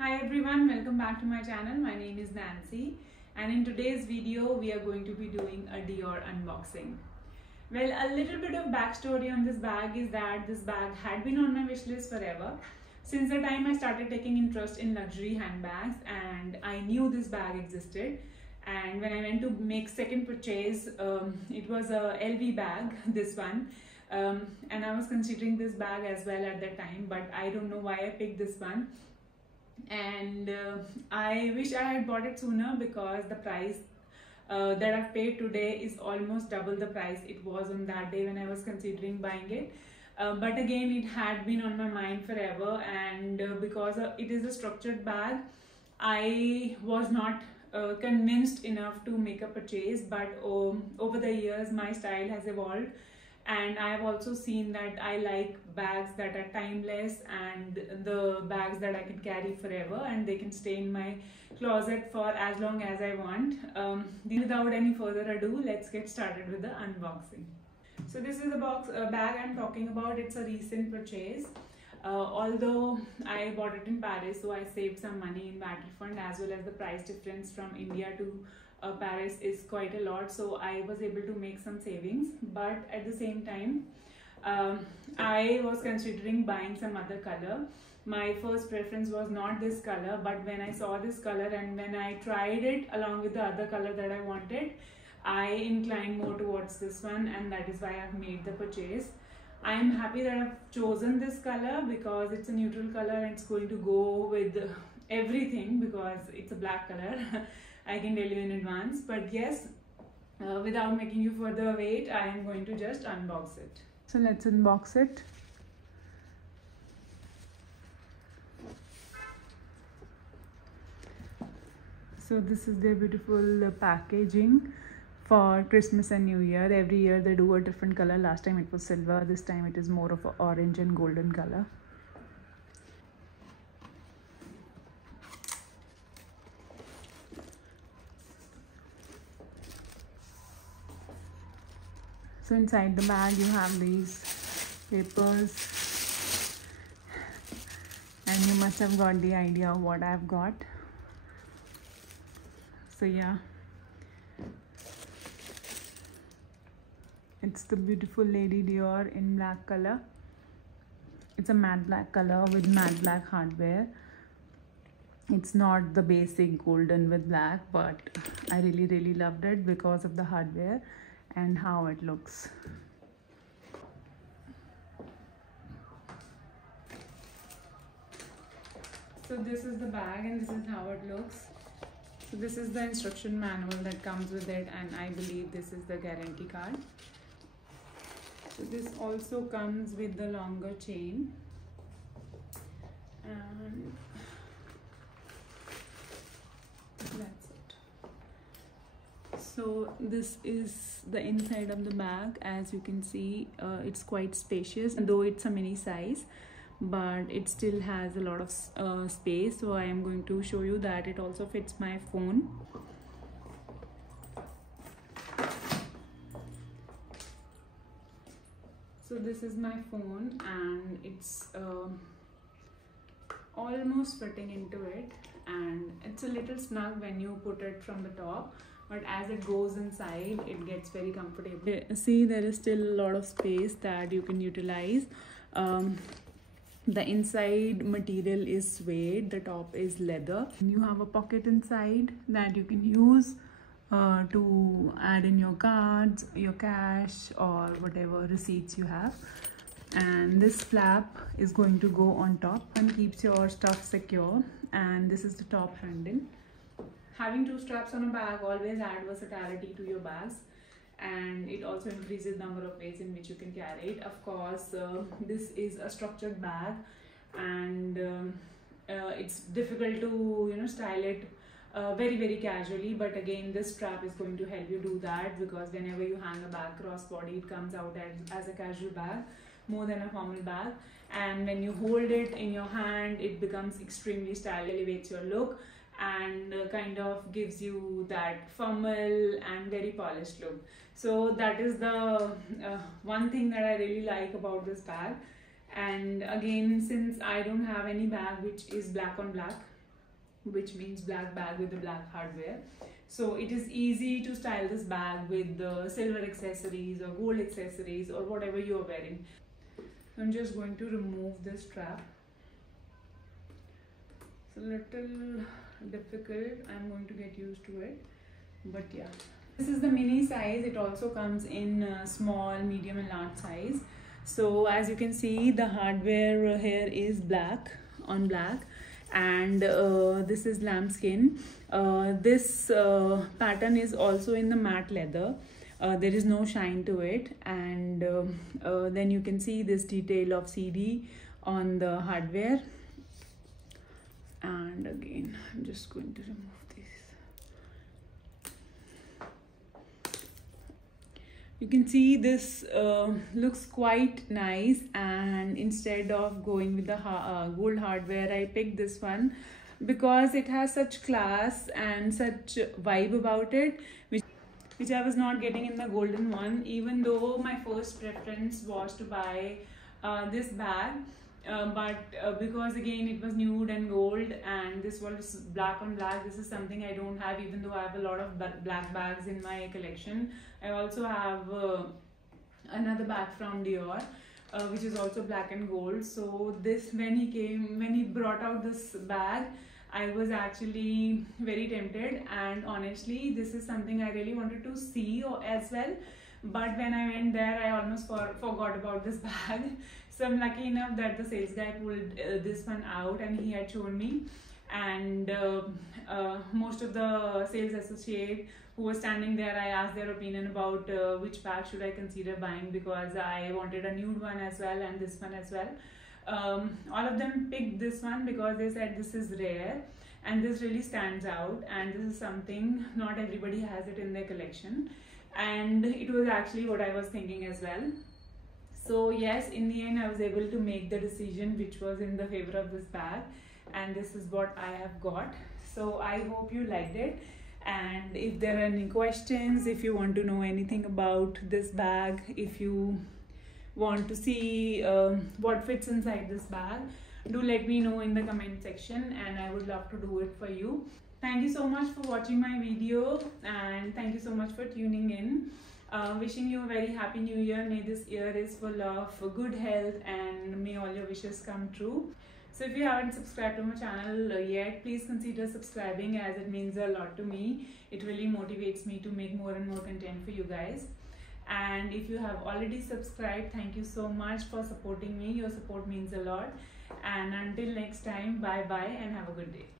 Hi everyone, welcome back to my channel. My name is Nancy and in today's video we are going to be doing a Dior unboxing. Well, a little bit of backstory on this bag is that this bag had been on my wish list forever. Since the time I started taking interest in luxury handbags, and I knew this bag existed. And when I went to make second purchase, it was a LV bag, this one. And I was considering this bag as well at that time, but I don't know why I picked this one. And I wish I had bought it sooner because the price that I've paid today is almost double the price it was on that day when I was considering buying it. But again, it had been on my mind forever, and because it is a structured bag, I was not convinced enough to make a purchase. But over the years my style has evolved, and I have also seen that I like bags that are timeless and the bags that I can carry forever and they can stay in my closet for as long as I want. Without any further ado, let's get started with the unboxing. So this is the bag I'm talking about. It's a recent purchase. Although I bought it in Paris, so I saved some money in VAT refund, as well as the price difference from India to Paris is quite a lot, so I was able to make some savings. But at the same time, I was considering buying some other color. My first preference was not this color, but when I saw this color and when I tried it along with the other color that I wanted, I inclined more towards this one, and that is why I've made the purchase. I am happy that I've chosen this color because it's a neutral color and it's going to go with everything because it's a black color. I can tell you in advance. But yes, without making you further wait, I am going to just unbox it. So let's unbox it. So this is their beautiful packaging for Christmas and New Year. Every year they do a different color. Last time it was silver, this time it is more of an orange and golden color. So inside the bag you have these papers, and you must have got the idea of what I've got. So yeah, it's the beautiful Lady Dior in black color. It's a matte black color with matte black hardware. It's not the basic golden with black, but I really loved it because of the hardware and how it looks. So this is the bag and this is how it looks. So this is the instruction manual that comes with it, and I believe this is the guarantee card. So this also comes with the longer chain, and that's it. So this is the inside of the bag. As you can see, it's quite spacious, and though it's a mini size, but it still has a lot of space. So I am going to show you that it also fits my phone. So this is my phone, and it's almost fitting into it, and it's a little snug when you put it from the top, but as it goes inside it gets very comfortable. See, there is still a lot of space that you can utilize. The inside material is suede, the top is leather. You have a pocket inside that you can use to add in your cards, your cash, or whatever receipts you have. And this flap is going to go on top and keeps your stuff secure. And this is the top handle. Having two straps on a bag always adds versatility to your bags, and it also increases the number of ways in which you can carry it. Of course, this is a structured bag, and it's difficult to style it very casually, but again this strap is going to help you do that, because whenever you hang a bag crossbody, it comes out as a casual bag more than a formal bag, and when you hold it in your hand it becomes extremely stylish, elevates your look, and kind of gives you that formal and very polished look. So that is the one thing that I really like about this bag. And again, since I don't have any bag which is black on black, which means black bag with the black hardware. So it is easy to style this bag with the silver accessories or gold accessories or whatever you are wearing. I'm just going to remove this strap. It's a little difficult. I'm going to get used to it, but yeah. This is the mini size. It also comes in small, medium and large size. So as you can see, the hardware here is black on black, and this is lambskin. This pattern is also in the matte leather. There is no shine to it, and then you can see this detail of CD on the hardware. And again, I'm just going to remove these. You can see this looks quite nice, and instead of going with the gold hardware, I picked this one because it has such class and such vibe about it, which I was not getting in the golden one, even though my first preference was to buy this bag. But because again it was nude and gold and this was black on black, this is something I don't have, even though I have a lot of black bags in my collection. I also have another bag from Dior, which is also black and gold. So this, when he brought out this bag, I was actually very tempted, and honestly this is something I really wanted to see as well. But when I went there, I almost forgot about this bag. So I'm lucky enough that the sales guy pulled this one out and he had shown me. And most of the sales associate who was standing there, I asked their opinion about which bag should I consider buying, because I wanted a nude one as well and this one as well. All of them picked this one because they said this is rare and this really stands out, and this is something not everybody has it in their collection. And it was actually what I was thinking as well. So yes, in the end I was able to make the decision which was in the favor of this bag, and this is what I have got. So I hope you liked it, and if there are any questions, if you want to know anything about this bag, if you want to see what fits inside this bag, do let me know in the comment section and I would love to do it for you. Thank you so much for watching my video, and thank you so much for tuning in. Wishing you a very happy new year. May this year is full of good health and may all your wishes come true. So if you haven't subscribed to my channel yet, please consider subscribing, as it means a lot to me. It really motivates me to make more and more content for you guys. And if you have already subscribed, thank you so much for supporting me. Your support means a lot. And until next time, bye bye and have a good day.